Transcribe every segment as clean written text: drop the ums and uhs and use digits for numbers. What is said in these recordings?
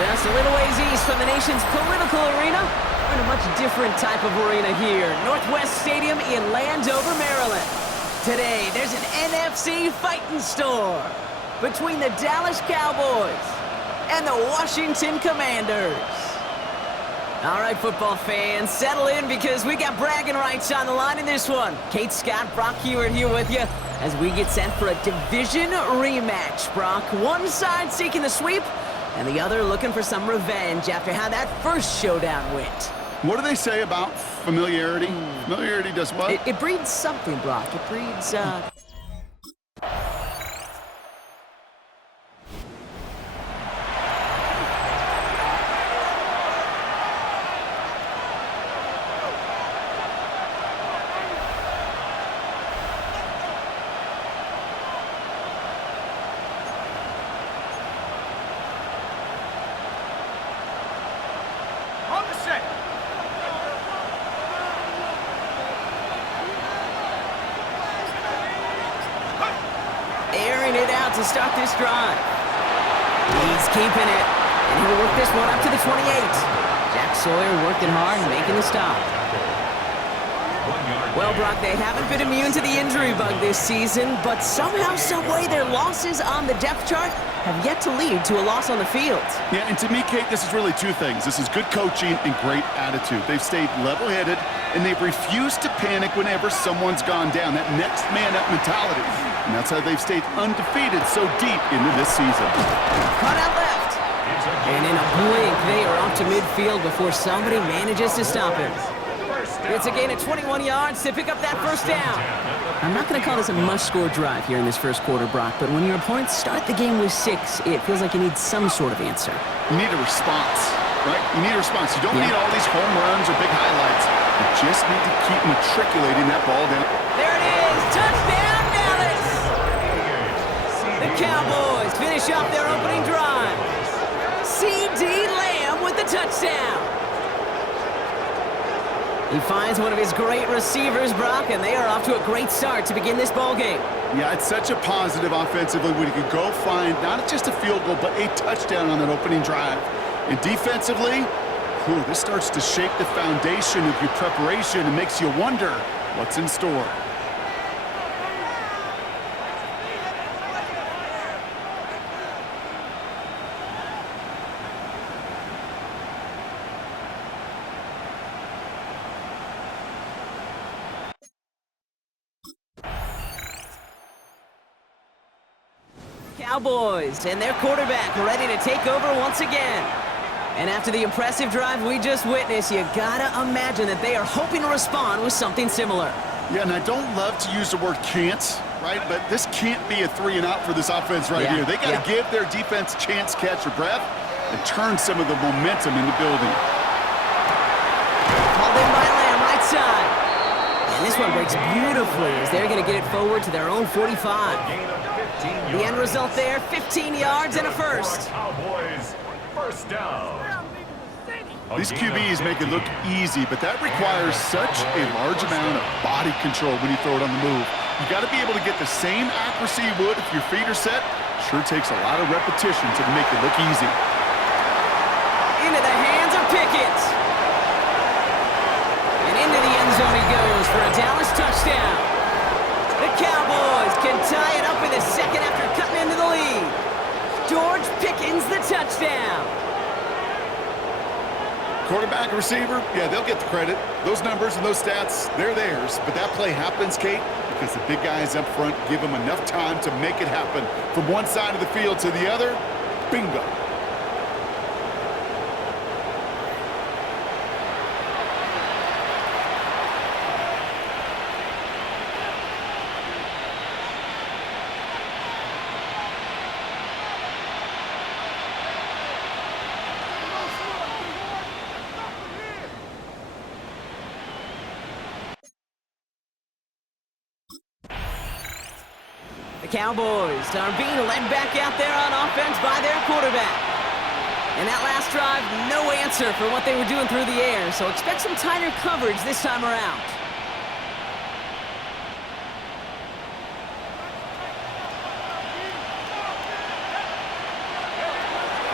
Just a little ways east from the nation's political arena. We're in a much different type of arena here. Northwest Stadium in Landover, Maryland. Today, there's an NFC fighting store between the Dallas Cowboys and the Washington Commanders. All right, football fans, settle in because we got bragging rights on the line in this one. Kate Scott, Brock Heward here with you as we get set for a division rematch, Brock. One side seeking the sweep, and the other looking for some revenge after how that first showdown went. What do they say about familiarity? Familiarity does what? It breeds something, Brock. It breeds, airing it out to start this drive. He's keeping it, and he'll work this one up to the 28. Jack Sawyer working hard and making the stop. Well, Brock, they haven't been immune to the injury bug this season, but somehow, someway, their losses on the depth chart have yet to lead to a loss on the field. Yeah, and to me, Kate, this is really two things. This is good coaching and great attitude. They've stayed level-headed, and they've refused to panic whenever someone's gone down. That next man-up mentality. And that's how they've stayed undefeated so deep into this season. Cut out left. And in a blink, they are off to midfield before somebody manages to stop him. It's a gain of 21 yards to pick up that first down. I'm not going to call this a must-score drive here in this first quarter, Brock, but when your opponents start the game with 6, it feels like you need some sort of answer. You need a response, right? You need a response. You don't need all these home runs or big highlights. You just need to keep matriculating that ball down. There it is! Touchdown, Dallas! The Cowboys finish off their opening drive. C.D. Lamb with the touchdown. He finds one of his great receivers, Brock, and they are off to a great start to begin this ball game. Yeah, it's such a positive offensively when you can go find not just a field goal, but a touchdown on that opening drive. And defensively, this starts to shake the foundation of your preparation and makes you wonder what's in store. Cowboys and their quarterback ready to take over once again. And after the impressive drive we just witnessed, you gotta imagine that they are hoping to respond with something similar. Yeah, and I don't love to use the word can't, right? But this can't be a 3-and-out for this offense right here. They gotta give their defense a chance to catch their breath and turn some of the momentum in the building. Called in by Lamb, right side. And this one breaks beautifully as they're gonna get it forward to their own 45. The end result there, 15 yards and a first. Cowboys, first down. These QBs make it look easy, but that requires such a large amount of body control when you throw it on the move. You got to be able to get the same accuracy you would if your feet are set. Sure takes a lot of repetition to make it look easy. Into the hands of Pickett. And into the end zone he goes for a Dallas touchdown. The Cowboys can tie it up in the second after cutting into the lead. George Pickens, the touchdown. Quarterback, receiver, yeah, they'll get the credit. Those numbers and those stats, they're theirs. But that play happens, Kate, because the big guys up front give them enough time to make it happen. From one side of the field to the other, bingo. Cowboys are being led back out there on offense by their quarterback. And that last drive, no answer for what they were doing through the air, so expect some tighter coverage this time around.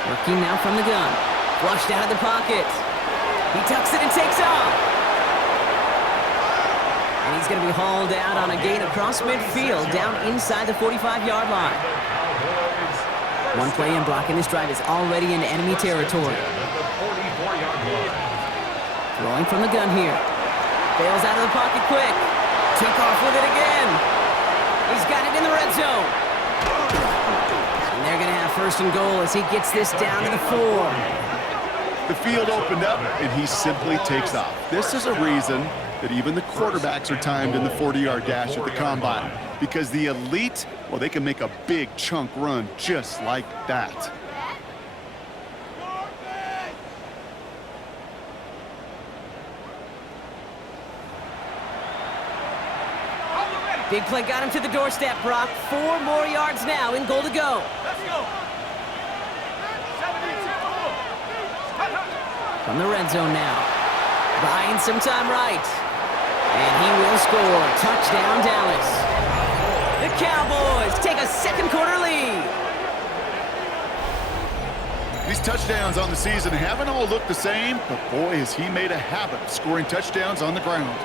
Working now from the gun. Flushed out of the pocket. He tucks it and takes off. And he's going to be hauled out on a gain across midfield, down inside the 45-yard line. One play in blocking this drive is already in enemy territory. Throwing from the gun here. Bails out of the pocket quick. Take off with it again. He's got it in the red zone. And they're going to have first and goal as he gets this down to the 4. The field opened up, and he simply takes off. This is a reason that even the quarterbacks are timed in the 40-yard dash at the combine, because the elite, well, they can make a big chunk run just like that. Big play got him to the doorstep, Brock. 4 more yards now, in goal to go. Let's go. From the red zone now. Buying some time right. And he will score. Touchdown, Dallas. The Cowboys take a second quarter lead. These touchdowns on the season haven't all looked the same, but boy, has he made a habit of scoring touchdowns on the ground.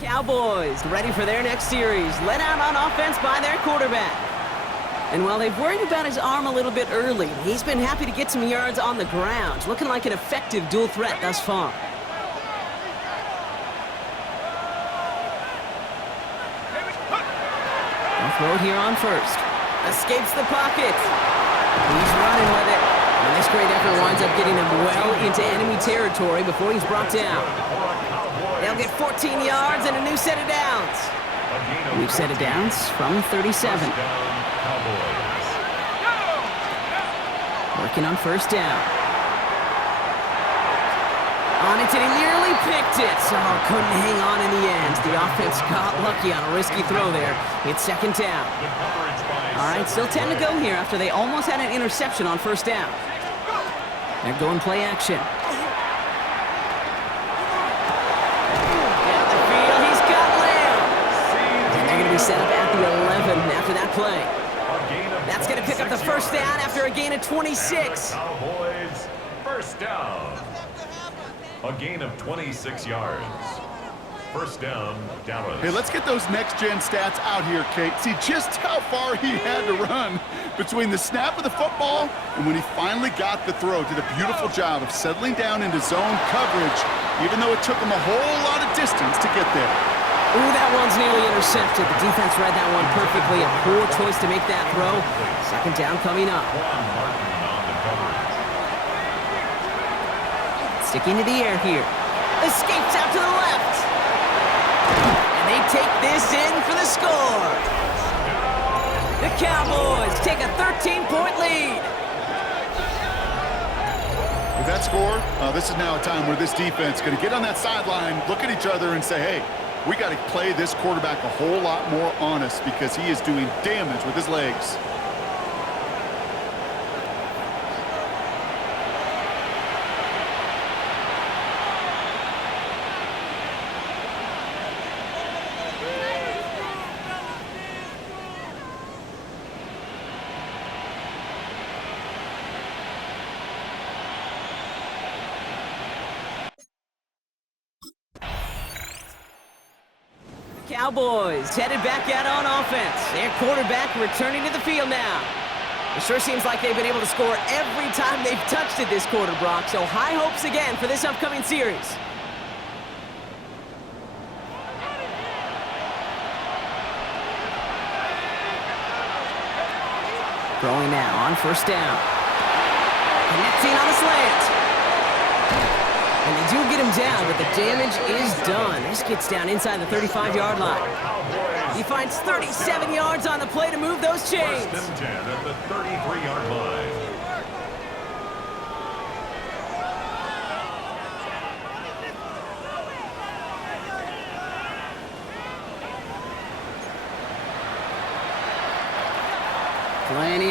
Cowboys ready for their next series, led out on offense by their quarterback. And while they've worried about his arm a little bit early, he's been happy to get some yards on the ground, looking like an effective dual threat thus far. They'll throw it here on first. Escapes the pocket. He's running with it. And this great effort winds up getting him well into enemy territory before he's brought down. They'll get 14 yards and a new set of downs. New set of downs from 37. Working on first down. On it, and he nearly picked it. So couldn't hang on in the end. The offense got lucky on a risky throw there. It's second down. All right, still 10 to go here after they almost had an interception on first down. They're going play action. Set up at the 11 after that play. That's going to pick up the first down after a gain of 26. Cowboys, first down. A gain of 26 yards. First down, Dallas. Hey, let's get those next-gen stats out here, Kate. See just how far he had to run between the snap of the football and when he finally got the throw. Did a beautiful job of settling down into zone coverage, even though it took him a whole lot of distance to get there. Ooh, that one's nearly intercepted. The defense read that one perfectly. A poor choice to make that throw. Second down coming up. Sticking to the air here. Escapes out to the left. And they take this in for the score. The Cowboys take a 13-point lead. With that score, this is now a time where this defense is going to get on that sideline, look at each other, and say, hey, we got to play this quarterback a whole lot more honest because he is doing damage with his legs. Cowboys headed back out on offense. Their quarterback returning to the field now. It sure seems like they've been able to score every time they've touched it this quarter, Brock. So high hopes again for this upcoming series. Throwing now on first down. Connecting on the slant. And they do get him down, but the damage is done. This gets down inside the 35-yard line. He finds 37 yards on the play to move those chains. First and 10 at the 33-yard line.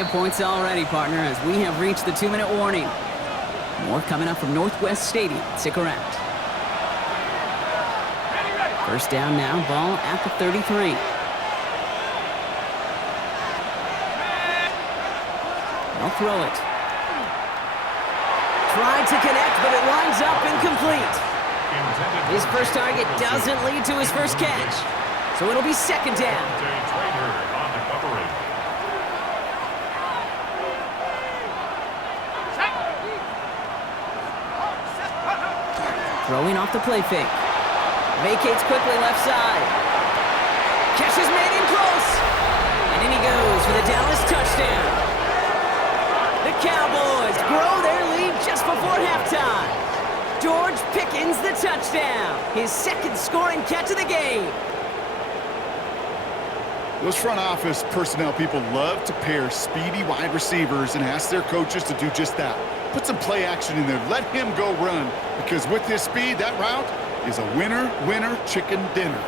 points already, partner, as we have reached the 2-minute warning. More coming up from Northwest Stadium. Stick around. First down now, ball at the 33. They'll throw it. Tried to connect, but it winds up incomplete. His first target doesn't lead to his first catch, so it'll be second down. Throwing off the play fake. Vacates quickly left side. Catch is made in close. And in he goes for the Dallas touchdown. The Cowboys grow their lead just before halftime. George Pickens the touchdown. His second scoring catch of the game. Those front office personnel people love to pair speedy wide receivers and ask their coaches to do just that. Put some play action in there. Let him go run. Because with his speed, that route is a winner, winner, chicken dinner.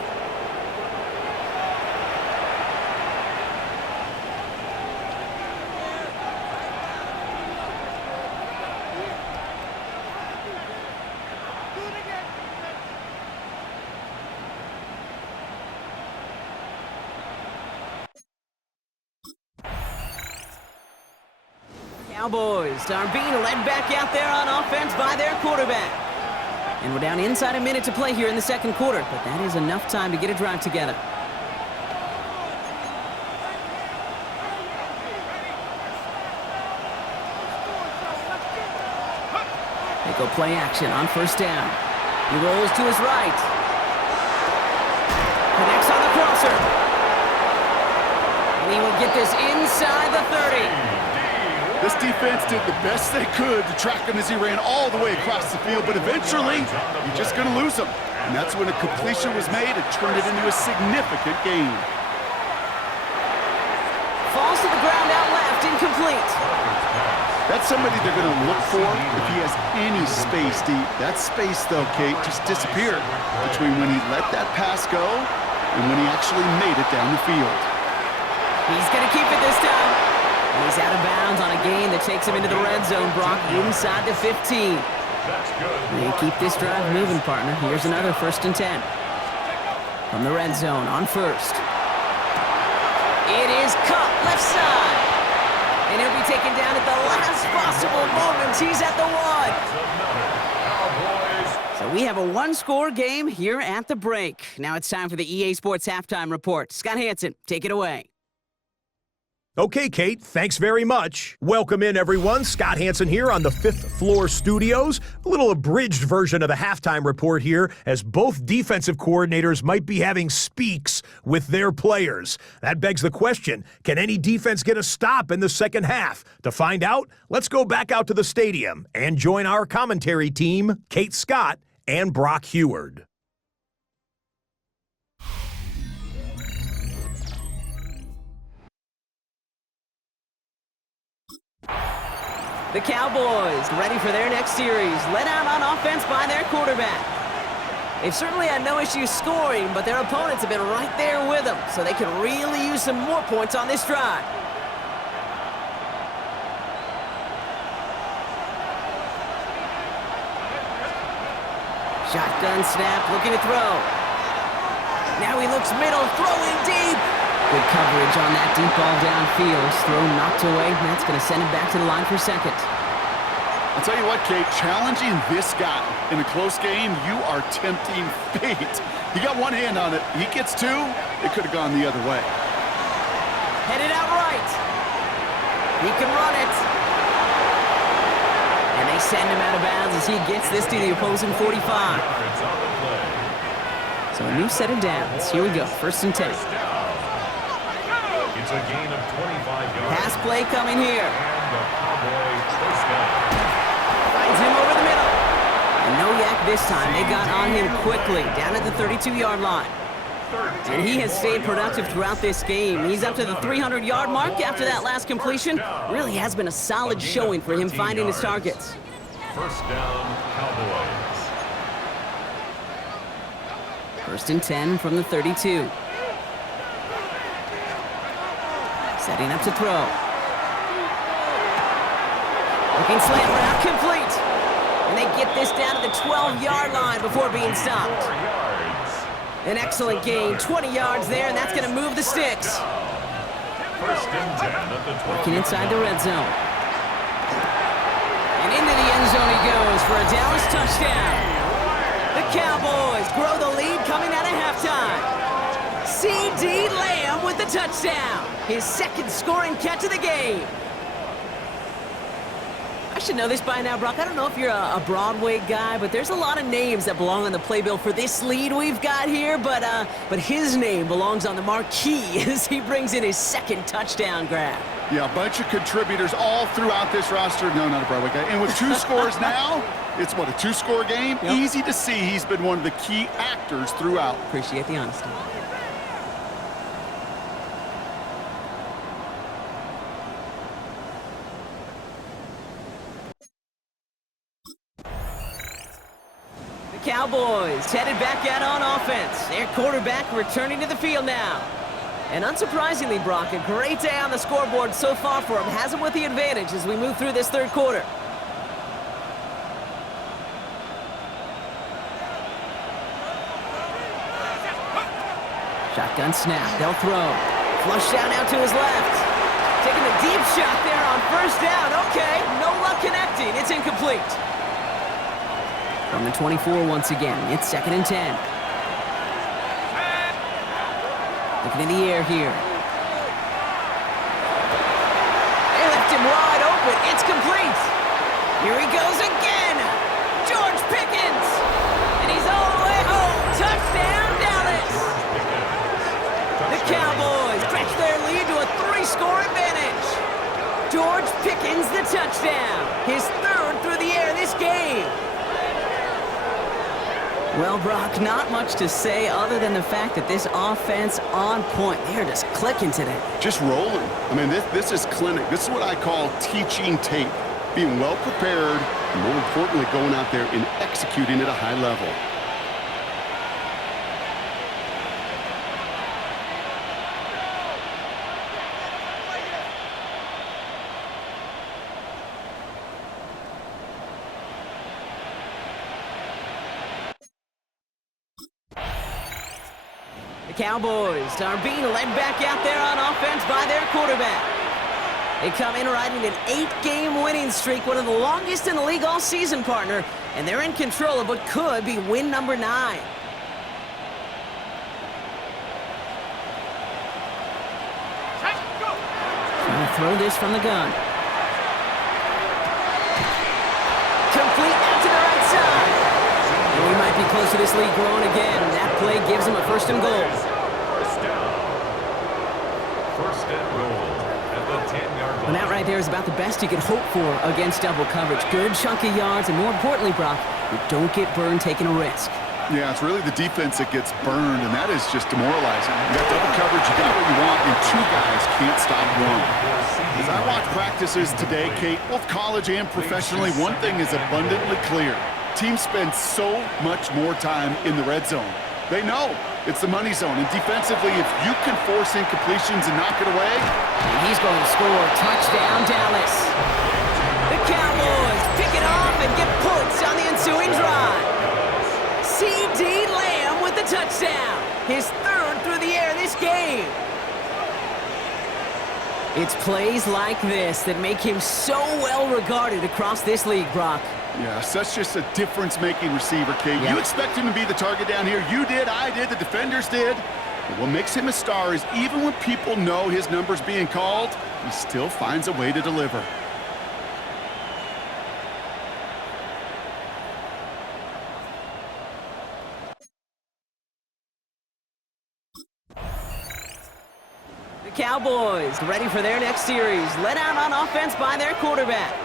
Cowboys are being led back out there on offense by their quarterback. And we're down inside a minute to play here in the second quarter, but that is enough time to get a drive together. They go play action on first down. He rolls to his right. Connects on the crosser. And he will get this inside the 30. This defense did the best they could to track him as he ran all the way across the field, but eventually, you're just going to lose him. And that's when a completion was made and turned it into a significant gain. Falls to the ground out left, incomplete. That's somebody they're going to look for if he has any space deep. That space, though, Kate, just disappeared between when he let that pass go and when he actually made it down the field. He's going to keep it this time. He's out of bounds on a gain that takes him into the red zone, Brock, inside the 15. They keep this drive moving, partner. Here's another 1st and 10. From the red zone on first. It is caught left side. And he'll be taken down at the last possible moment. He's at the 1. So we have a one-score game here at the break. Now it's time for the EA Sports Halftime Report. Scott Hansen, take it away. Okay, Kate, thanks very much. Welcome in, everyone. Scott Hansen here on the 5th floor studios. A little abridged version of the halftime report here, as both defensive coordinators might be having speaks with their players. That begs the question, can any defense get a stop in the second half? To find out, let's go back out to the stadium and join our commentary team, Kate Scott and Brock Heward. The Cowboys ready for their next series, led out on offense by their quarterback. They've certainly had no issues scoring, but their opponents have been right there with them, so they can really use some more points on this drive. Shotgun snap, looking to throw. Now he looks middle, throwing deep. Good coverage on that deep ball downfield. Throw knocked away. That's going to send him back to the line for second. I'll tell you what, Kate, challenging this guy in a close game, you are tempting fate. He got one hand on it. He gets two, it could have gone the other way. Headed out right. He can run it. And they send him out of bounds as he gets this to the opposing 45. So a new set of downs. Here we go, 1st and 10. It's a gain of 25 yards. Pass play coming here. And the Cowboys first down. Finds him over the middle. And no yak this time. They got on him quickly, down at the 32-yard line. And he has stayed productive throughout this game. He's up to the 300-yard mark after that last completion. Really has been a solid showing for him finding his targets. First down, Cowboys. 1st and 10 from the 32. Setting up to throw. Looking slant route complete. And they get this down to the 12-yard line before being stopped. 4 yards. An excellent gain, 20 yards there, and that's going to move the sticks. First and 10 at the 12. Working inside the red zone. And into the end zone he goes for a Dallas touchdown. The Cowboys grow the lead coming out of halftime. C.D. Lamb with the touchdown. His second scoring catch of the game. I should know this by now, Brock. I don't know if you're a Broadway guy, but there's a lot of names that belong on the playbill for this lead we've got here, but his name belongs on the marquee as he brings in his second touchdown grab. Yeah, a bunch of contributors all throughout this roster. No, not a Broadway guy. And with 2 scores now, it's what, a 2-score game? Yep. Easy to see he's been one of the key actors throughout. Appreciate the honesty. Cowboys headed back out on offense. Their quarterback returning to the field now. And unsurprisingly, Brock, a great day on the scoreboard so far for him. Has him with the advantage as we move through this third quarter. Shotgun snap. They'll throw. Flush down out to his left. Taking a deep shot there on first down. Okay, no luck connecting. It's incomplete. From the 24 once again, it's 2nd and 10. Looking in the air here. They left him wide open. It's complete. Here he goes again. George Pickens. And he's all the way home. Touchdown, Dallas. The Cowboys stretch their lead to a 3-score advantage. George Pickens the touchdown. His 3rd through the air this game. Well, Brock, not much to say other than the fact that this offense on point. They're just clicking today. Just rolling. I mean, this is clinic. This is what I call teaching tape. Being well prepared, and more importantly, going out there and executing at a high level. Cowboys are being led back out there on offense by their quarterback. They come in riding an 8-game winning streak, one of the longest in the league all season, partner, and they're in control of what could be win number 9. Trying to throw this from the gun. Complete out to the right side. And we might be close to this lead growing again. That play gives them a 1st and goal. First and goal at the 10-yard line. And that right there is about the best you could hope for against double coverage. Good chunk of yards, and more importantly, Brock, you don't get burned taking a risk. Yeah, it's really the defense that gets burned, and that is just demoralizing. You got double coverage, you got what you want, and 2 guys can't stop one. As I watch practices today, Kate, both college and professionally, one thing is abundantly clear. Teams spend so much more time in the red zone. They know it's the money zone, and defensively, if you can force incompletions and knock it away, and he's going to score. Touchdown, Dallas. The Cowboys pick it off and get points on the ensuing drive. C.D. Lamb with the touchdown. His 3rd through the air this game. It's plays like this that make him so well regarded across this league, Brock. yeah, such just a difference-making receiver, Kate. Yeah. You expect him to be the target down here. You did, I did, the defenders did. But what makes him a star is even when people know his number's being called, he still finds a way to deliver. The Cowboys ready for their next series, led out on offense by their quarterback.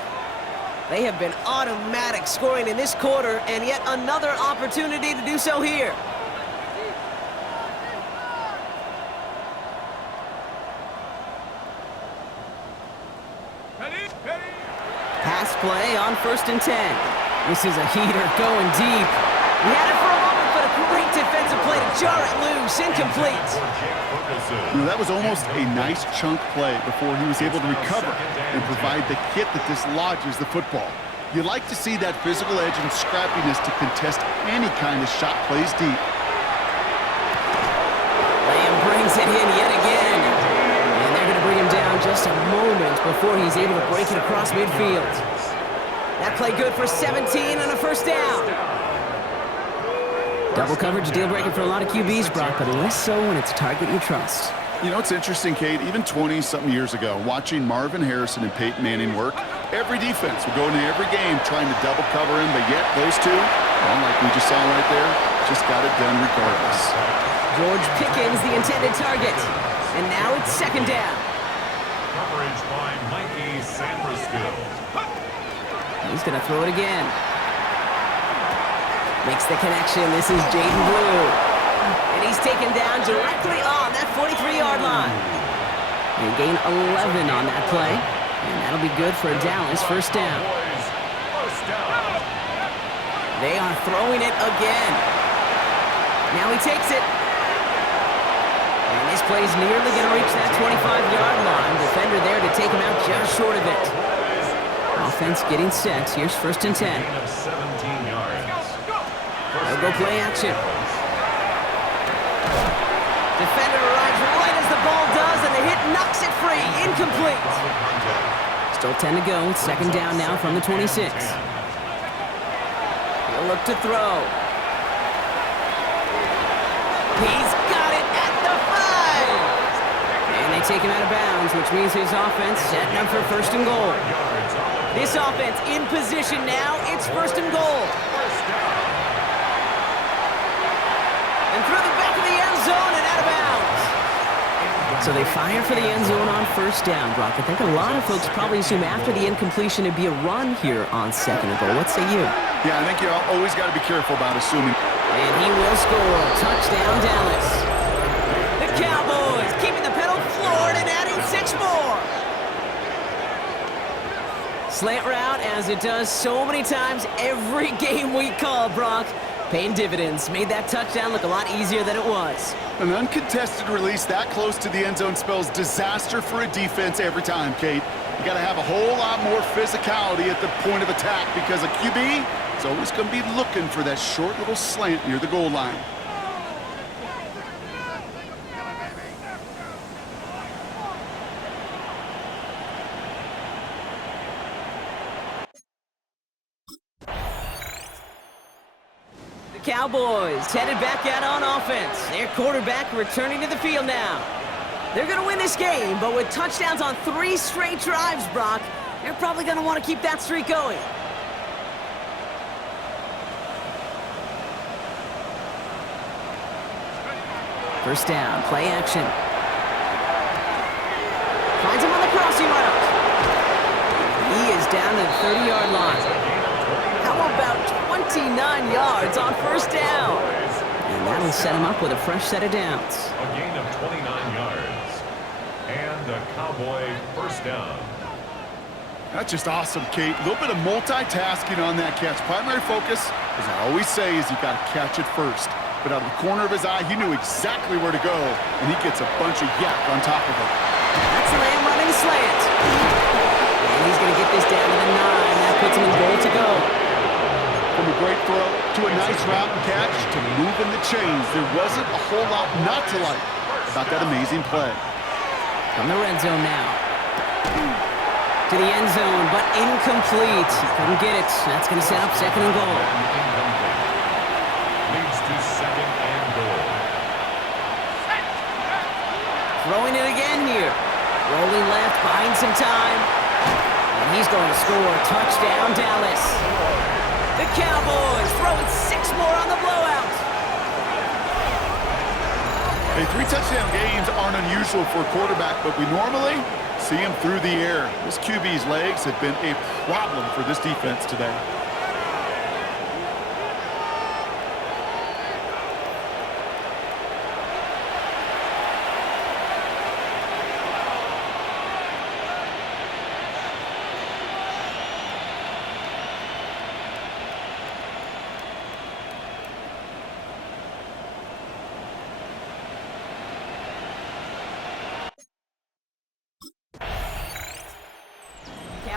They have been automatic scoring in this quarter, and yet another opportunity to do so here. Pass play on 1st and 10. This is a heater going deep. He had it for a moment, but a great defensive play play to jar it loose, incomplete. That was almost a nice chunk play before he was able to recover and provide the hit that dislodges the football. You like to see that physical edge and scrappiness to contest any kind of shot plays deep. Lamb brings it in yet again. And they're going to bring him down just a moment before he's able to break it across midfield. That play good for 17 and a first down. Double coverage deal breaker for a lot of QBs, Brock, but less so when it's a target you trust. You know, it's interesting, Kate, even 20-something years ago, watching Marvin Harrison and Peyton Manning work, every defense would go into every game trying to double cover him, but yet those two, well, like we just saw right there, just got it done regardless. George Pickens, the intended target. And now it's second down. Coverage by Mikey Samberskill. He's going to throw it again. Makes the connection. This is Jaden Blue. And he's taken down directly on that 43-yard line. They gain 11 on that play. And that'll be good for a Dallas first down. They are throwing it again. Now he takes it. And this play's nearly going to reach that 25-yard line. Defender there to take him out just short of it. Offense getting set. Here's first and 10. They'll go play action. Defender arrives right as the ball does, and the hit knocks it free. Incomplete. Still 10 to go. Second down now from the 26. He'll look to throw. He's got it at the 5. And they take him out of bounds, which means his offense setting up for first and goal. This offense in position now. It's first and goal. And through the back of the end zone and out of bounds. So they fire for the end zone on first down, Brock. I think a lot of folks probably assume after the incompletion it'd be a run here on second and goal. What say you? Yeah, I think you always got to be careful about assuming. And he will score. Touchdown, Dallas. The Cowboys keeping the pedal floored and adding 6 more. Slant route, as it does so many times every game we call, Brock. Paying dividends. Made that touchdown look a lot easier than it was. An uncontested release that close to the end zone spells disaster for a defense every time, Kate. You got to have a whole lot more physicality at the point of attack because a QB is always going to be looking for that short little slant near the goal line. Cowboys headed back out on offense. Their quarterback returning to the field now. They're going to win this game, but with touchdowns on 3 straight drives, Brock, they're probably going to want to keep that streak going. First down, play action. Finds him on the crossing route. He is down to the 30-yard line. How about 29 yards on first down? And that'll set him up with a fresh set of downs. A gain of 29 yards. And a Cowboy first down. That's just awesome, Kate. A little bit of multitasking on that catch. Primary focus, as I always say, is you got to catch it first. But out of the corner of his eye, he knew exactly where to go, and he gets a bunch of yak on top of it. That's Lamb running slant. And he's going to get this down to the 9. That puts him in goal to go. From a great throw to a nice route and catch to moving the chains, there wasn't a whole lot not to like about that amazing play. From the red zone now. To the end zone, but incomplete. Couldn't get it. That's going to set up second and goal. Leads to second and goal. Throwing it again here. Rolling left, buying some time. And he's going to score. Touchdown, Dallas. The Cowboys throwing 6 more on the blowout. Hey, 3 touchdown games aren't unusual for a quarterback, but we normally see him through the air. This QB's legs have been a problem for this defense today.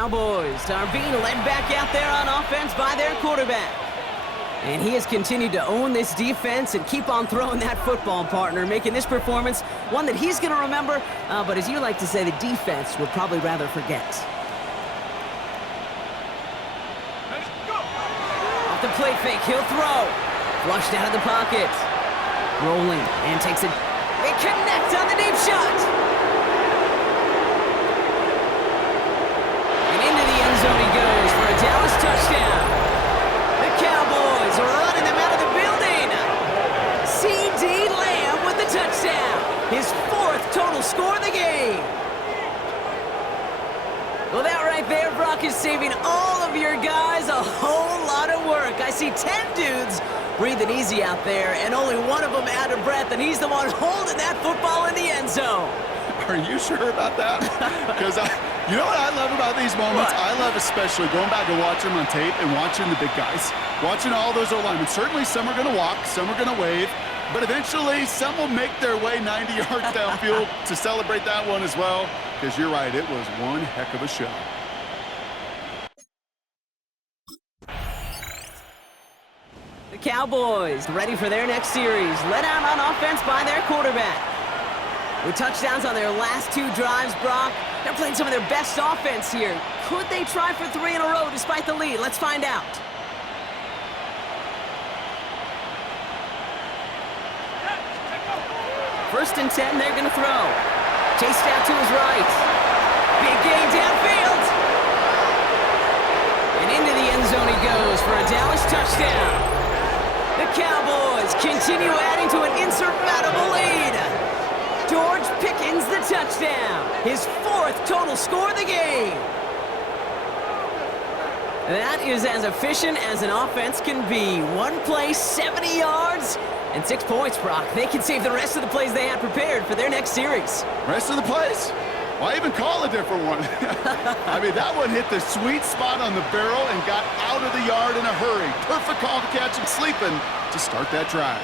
Cowboys are being led back out there on offense by their quarterback. And he has continued to own this defense and keep on throwing that football, partner, making this performance one that he's going to remember, but as you like to say, the defense would probably rather forget. Off the play fake, he'll throw. Flushed out of the pocket. Rolling, and takes it. They connect on the deep shot. And into the end zone he goes for a Dallas touchdown. The Cowboys are running them out of the building. C.D. Lamb with the touchdown. His 4th total score of the game. Well, that right there, Brock, is saving all of your guys a whole lot of work. I see 10 dudes breathing easy out there, and only one of them out of breath, and he's the one holding that football in the end zone. Are you sure about that? Because you know what I love about these moments? What? I love especially going back and watching them on tape and watching the big guys. Watching all those O-linemen. Certainly some are going to walk, some are going to wave, but eventually some will make their way 90 yards downfield to celebrate that one as well. Because you're right, it was one heck of a show. The Cowboys ready for their next series, led out on offense by their quarterback. With touchdowns on their last 2 drives, Brock, they're playing some of their best offense here. Could they try for 3 in a row despite the lead? Let's find out. First and 10, they're going to throw. Chased out to his right. Big gain downfield. And into the end zone he goes for a Dallas touchdown. The Cowboys continue adding to an insurmountable lead. George Pickens the touchdown. His 4th total score of the game. That is as efficient as an offense can be. One play, 70 yards, and 6 points, Brock. They can save the rest of the plays they had prepared for their next series. Rest of the plays? Why even call a different one? I mean, that one hit the sweet spot on the barrel and got out of the yard in a hurry. Perfect call to catch him sleeping to start that drive.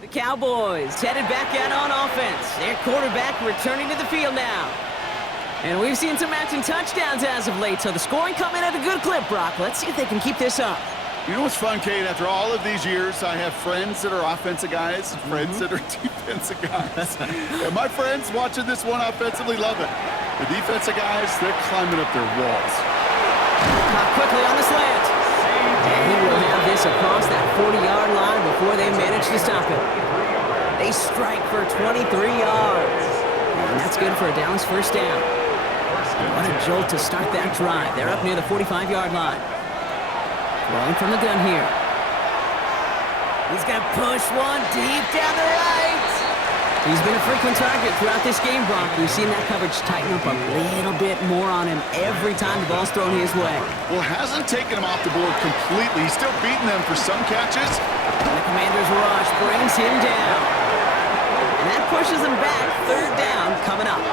The Cowboys headed back out on offense. Their quarterback returning to the field now. And we've seen some matching touchdowns as of late, so the scoring coming at a good clip, Brock. Let's see if they can keep this up. You know what's fun, Kate? After all of these years, I have friends that are offensive guys, friends that are defensive guys. And my friends watching this one offensively love it. The defensive guys, they're climbing up their walls. Caught quickly on the slant. And he will have this across that 40-yard line before they manage to stop him. They strike for 23 yards. And that's good for a Dallas first down. What a jolt to start that drive. They're up near the 45-yard line. Throwing from the gun here. He's going to push one deep down the right. He's been a frequent target throughout this game, Brock. We've seen that coverage tighten up a little bit more on him every time the ball's thrown his way. Well, hasn't taken him off the board completely. He's still beating them for some catches. And the Commander's rush brings him down. And that pushes him back. 3rd down coming up.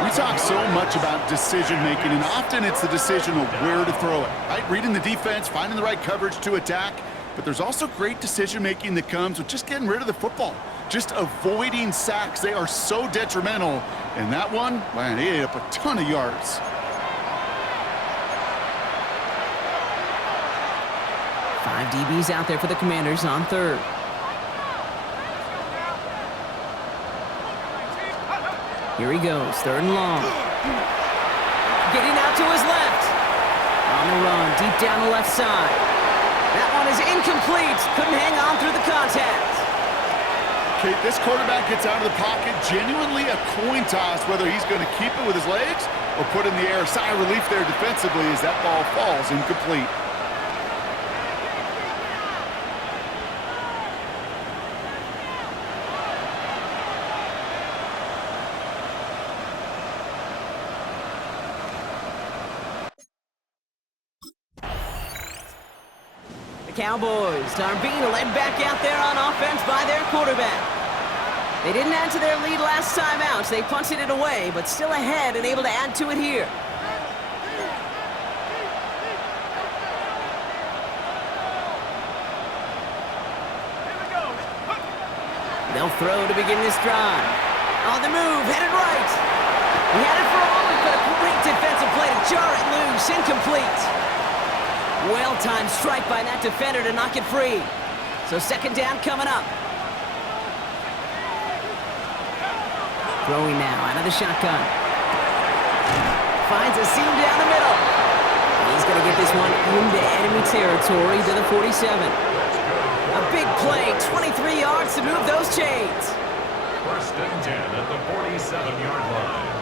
We talk so much about decision-making, and often it's the decision of where to throw it, right? Reading the defense, finding the right coverage to attack. But there's also great decision-making that comes with just getting rid of the football, just avoiding sacks. They are so detrimental. And that one, man, he ate up a ton of yards. Five DBs out there for the Commanders on 3rd. Here he goes, 3rd and long. Getting out to his left. On the run, deep down the left side. That one is incomplete. Couldn't hang on through the contact. Kate, this quarterback gets out of the pocket, genuinely a coin toss, whether he's going to keep it with his legs or put in the air. Sigh of relief there defensively as that ball falls incomplete. Cowboys are being led back out there on offense by their quarterback. They didn't add to their lead last time out. They punted it away, but still ahead and able to add to it here. They'll throw to begin this drive. On the move, headed right. He had it for a moment, but a great defensive play to jar it loose. Incomplete. Well-timed strike by that defender to knock it free. So second down coming up. Throwing now out of the shotgun. Finds a seam down the middle. He's going to get this one into enemy territory to the 47. A big play, 23 yards to move those chains. First and 10 at the 47-yard line.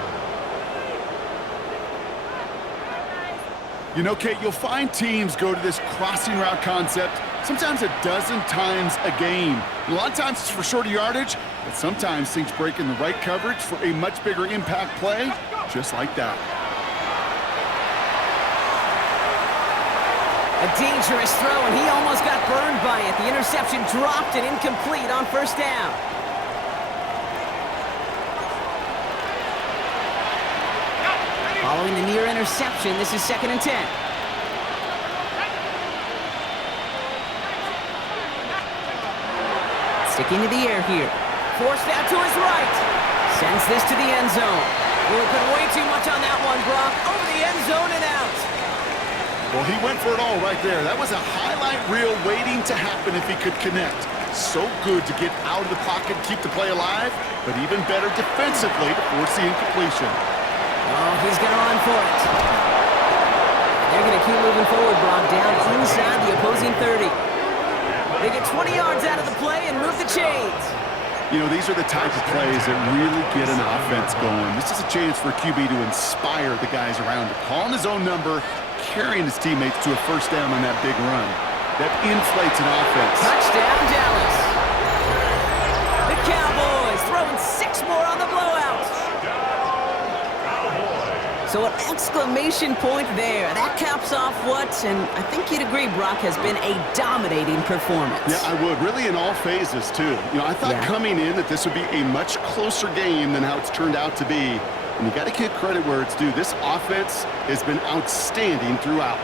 You know, Kate, you'll find teams go to this crossing route concept sometimes a dozen times a game. A lot of times it's for shorter yardage, but sometimes things break in the right coverage for a much bigger impact play, just like that. A dangerous throw, and he almost got burned by it. The interception dropped and incomplete on first down. Following the near interception, this is second and 10. Sticking to the air here. Forced out to his right. Sends this to the end zone. We'll put way too much on that one, Brock. Over the end zone and out. Well, he went for it all right there. That was a highlight reel waiting to happen if he could connect. So good to get out of the pocket, keep the play alive, but even better defensively to force the incompletion. Oh, he's going to run for it. They're going to keep moving forward, Brock, down inside the opposing 30. They get 20 yards out of the play and move the chains. You know, these are the type of plays that really get an offense going. This is a chance for a QB to inspire the guys around him. Calling his own number, carrying his teammates to a first down on that big run. That inflates an offense. Touchdown, Dallas. The Cowboys throwing 6 more on the blowout. So an exclamation point there. That caps off what, and I think you'd agree, Brock, has been a dominating performance. Yeah, I would. Really in all phases, too. You know, I thought coming in that this would be a much closer game than how it's turned out to be. And you got to give credit where it's due. This offense has been outstanding throughout.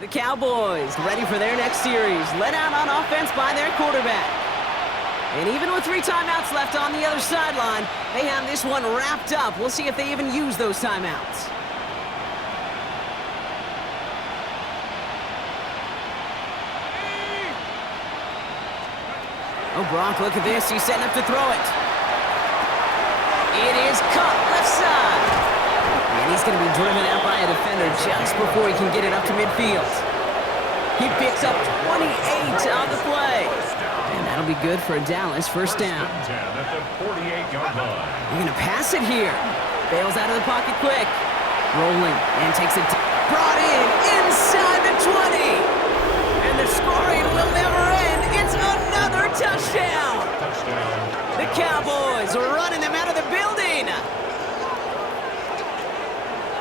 The Cowboys ready for their next series, led out on offense by their quarterback. And even with 3 timeouts left on the other sideline, they have this one wrapped up. We'll see if they even use those timeouts. Oh, Brock, look at this. He's setting up to throw it. It is caught left side. And he's going to be driven out by a defender just before he can get it up to midfield. He picks up 28 on the play. And that'll be good for a Dallas first down. At the 48-yard line. You're going to pass it here. Bails out of the pocket quick. Rolling and takes it. Brought in inside the 20. And the scoring will never end. It's another touchdown. The Cowboys are running them out of the building.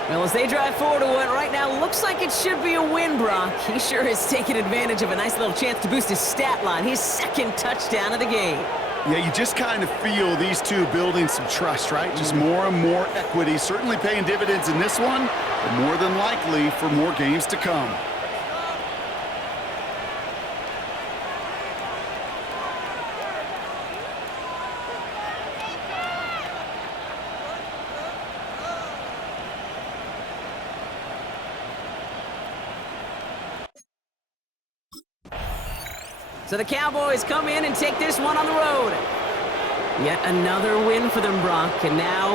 Well, as they drive forward to what right now looks like it should be a win, Brock. He sure has taken advantage of a nice little chance to boost his stat line. His second touchdown of the game. Yeah, you just kind of feel these two building some trust, right? Just more and more equity. Certainly paying dividends in this one, but more than likely for more games to come. So the Cowboys come in and take this one on the road. Yet another win for them, Brock. And now,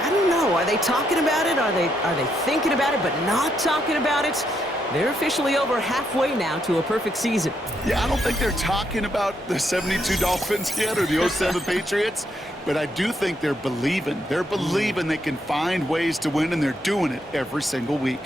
I don't know. Are they talking about it? Are they thinking about it but not talking about it? They're officially over halfway now to a perfect season. Yeah, I don't think they're talking about the 72 Dolphins yet or the 07 Patriots, but I do think they're believing. They're believing they can find ways to win, and they're doing it every single week.